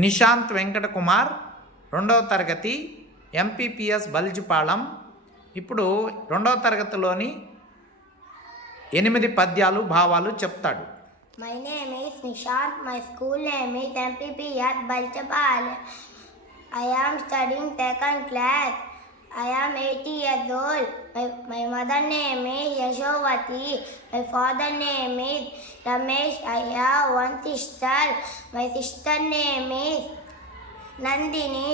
నిశాంత్ వెంకట కుమార్ 2వ తరగతి ఎంపీపీఎస్ బలిజిపాళెం. ఇప్పుడు 2వ తరగతిలోని 8 పద్యాలు భావాలు చెప్తాడు. My name is Nishant. My school name is MPPS Balchapalem. I am studying 2nd class. I am 80 years old. My mother name is Yashovati. My father name is Ramesh. I have one sister. My sister name is Nandini.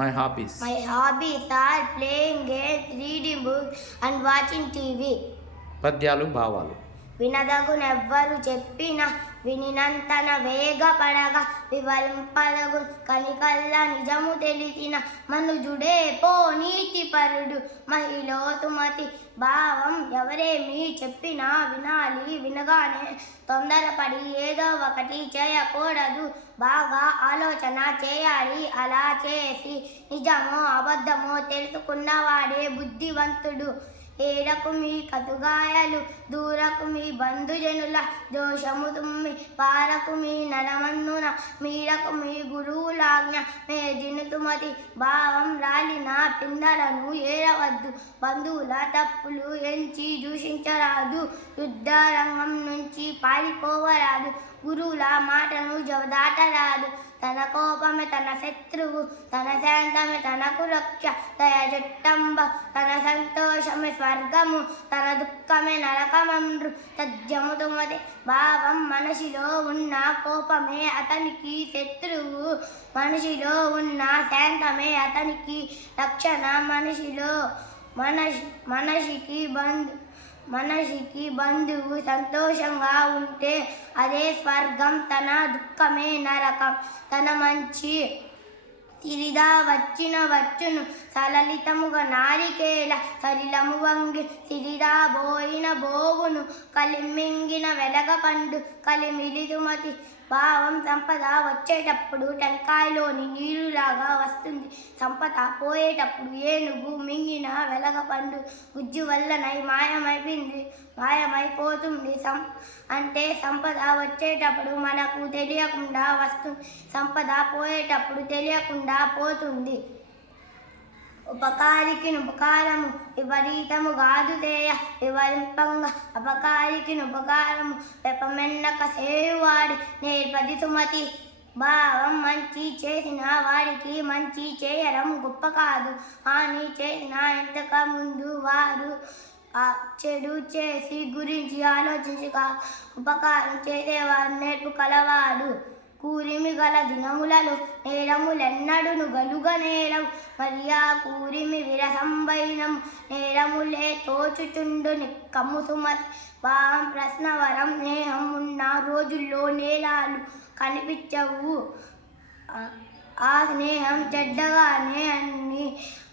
My hobbies are playing games, reading books and watching TV. పద్యాలు భావాలు. వినదగునెవ్వరు చెప్పిన వినినంతన వేగపడగా వివరింపదగు కనికల్ల నిజము తెలిసిన మనుజుడే పో నీతిపరుడు. మహిళ సుమతి భావం ఎవరేమి చెప్పినా వినాలి. వినగానే తొందరపడి ఏదో ఒకటి చేయకూడదు. బాగా ఆలోచన చేయాలి. అలా చేసి నిజమో అబద్ధమో తెలుసుకున్నవాడే బుద్ధివంతుడు. ఏడకు మీ కతుగాయలు దూరకు మీ బంధుజనుల దోషము తుమ్మి పారకు మీ నడమన్నున మీరకు మీ గురువులాజ్ఞ మేజినుతుమతి భావం రాలిన పిందలను ఏరవద్దు. బంధువుల తప్పులు ఎంచి దూషించరాదు. యుద్ధరంగం నుంచి పారిపోవరాదు. గురువుల మాటను జవదాటరాదు. తన కోపమే తన శత్రువు, తన శాంతమే తనకు రక్ష. దయ జట్టంబ తన సంతోషమే స్వర్గము, తన దుఃఖమే నరకమండ్రు. తజ్జము తుమతి భావం మనిషిలో ఉన్న కోపమే అతనికి శత్రువు. మనిషిలో ఉన్న శాంతమే అతనికి రక్షణ. మనిషికి బంధువు సంతోషంగా ఉంటే అదే స్వర్గం, తన దుఃఖమే నరకం. తన మంచి తిరిదా వచ్చును సలలితముగా నారికేల సలిలము వంగి సిరిదా బోయిన బోవును కలిమింగిన వెలగ పండు కలిమిలిదుమతి భావం సంపద వచ్చేటప్పుడు టెంకాయలోని నీరులాగా వస్తుంది. సంపద పోయేటప్పుడు ఏనుగు మింగిన వెలగ పండు గుజ్జు వల్లనై మాయమైపోతుంది. అంటే సంపద వచ్చేటప్పుడు మనకు తెలియకుండా వస్తుంది. సంపద పోయేటప్పుడు తెలియకుండా పోతుంది. ఉపకారికి ఉపకారము విపరీతము కాదు తేయ వివరింపంగా అపకారికి ఉపకారము పెపమెన్నక సేవాడి నేర్పది సుమతి భావం మంచి చేసిన వాడికి మంచి చేయడం గొప్ప కాదు. హాని చేసిన ఎంతక ముందు వారు చెడు చేసి గురించి ఆలోచించక ఉపకారం చేసేవాడు నేర్పు కలవాడు. కూరిమి గల దినములలో నేరములెన్నడును గలుగ నేరం మరి ఆ కూరిమి విరసంబైనం నేరములే తోచుచుండు నిక్కము సుమతి భావం ప్రశ్నవరం స్నేహం ఉన్న రోజుల్లో నేరాలు కనిపించవు. ఆ స్నేహం చెడ్డగానే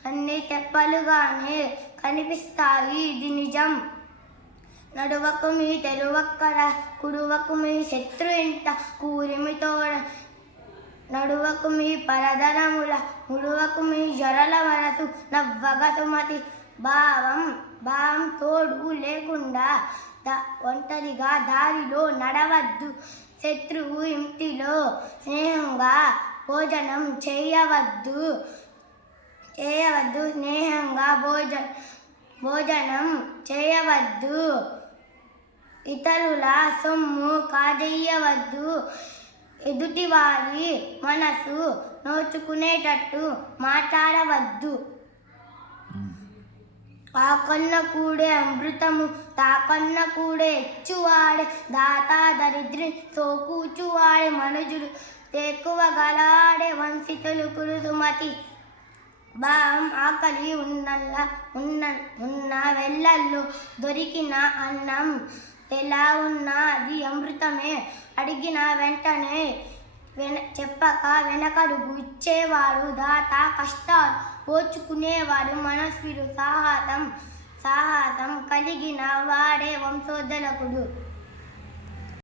అన్ని తెప్పలుగానే కనిపిస్తాయి. ఇది నిజం. నడువకు మీ తెరువక్కర కుడువకు మీ శత్రు ఇంట కూరిమి తోడ నడువకు మీ పరధనముల ముడువకు మీ జరల మనసు నవ్వగ సుమతి భావం తోడు లేకుండా ఒంటరిగా దారిలో నడవద్దు. శత్రువు ఇంటిలో స్నేహంగా భోజనం చేయవద్దు. స్నేహంగా భోజనం చేయవద్దు. ఇతరుల సొమ్ము కాజేయవద్దు. ఎదుటివారి మనసు నోచుకునేటట్టు మాట్లాడవద్దు. ఆకన్న కూడే అమృతము తాకన్న కూడే ఎచ్చువాడే దాత దరిద్రి సోకూచువాడే మనుజుడు తెక్కువ గలాడే వంశితులు కురుసుమతి భావం ఆకలి ఉన్న వెళ్ళల్లో దొరికిన అన్నం ఎలా ఉన్నా అది అమృతమే. అడిగిన వెంటనే చెప్పక వెనకడుగు ఇచ్చేవాడు దాత. కష్టాలు ఓర్చుకునేవాడు మనస్విడు. సాహసం కలిగిన వాడే వంశోద్ధరకుడు.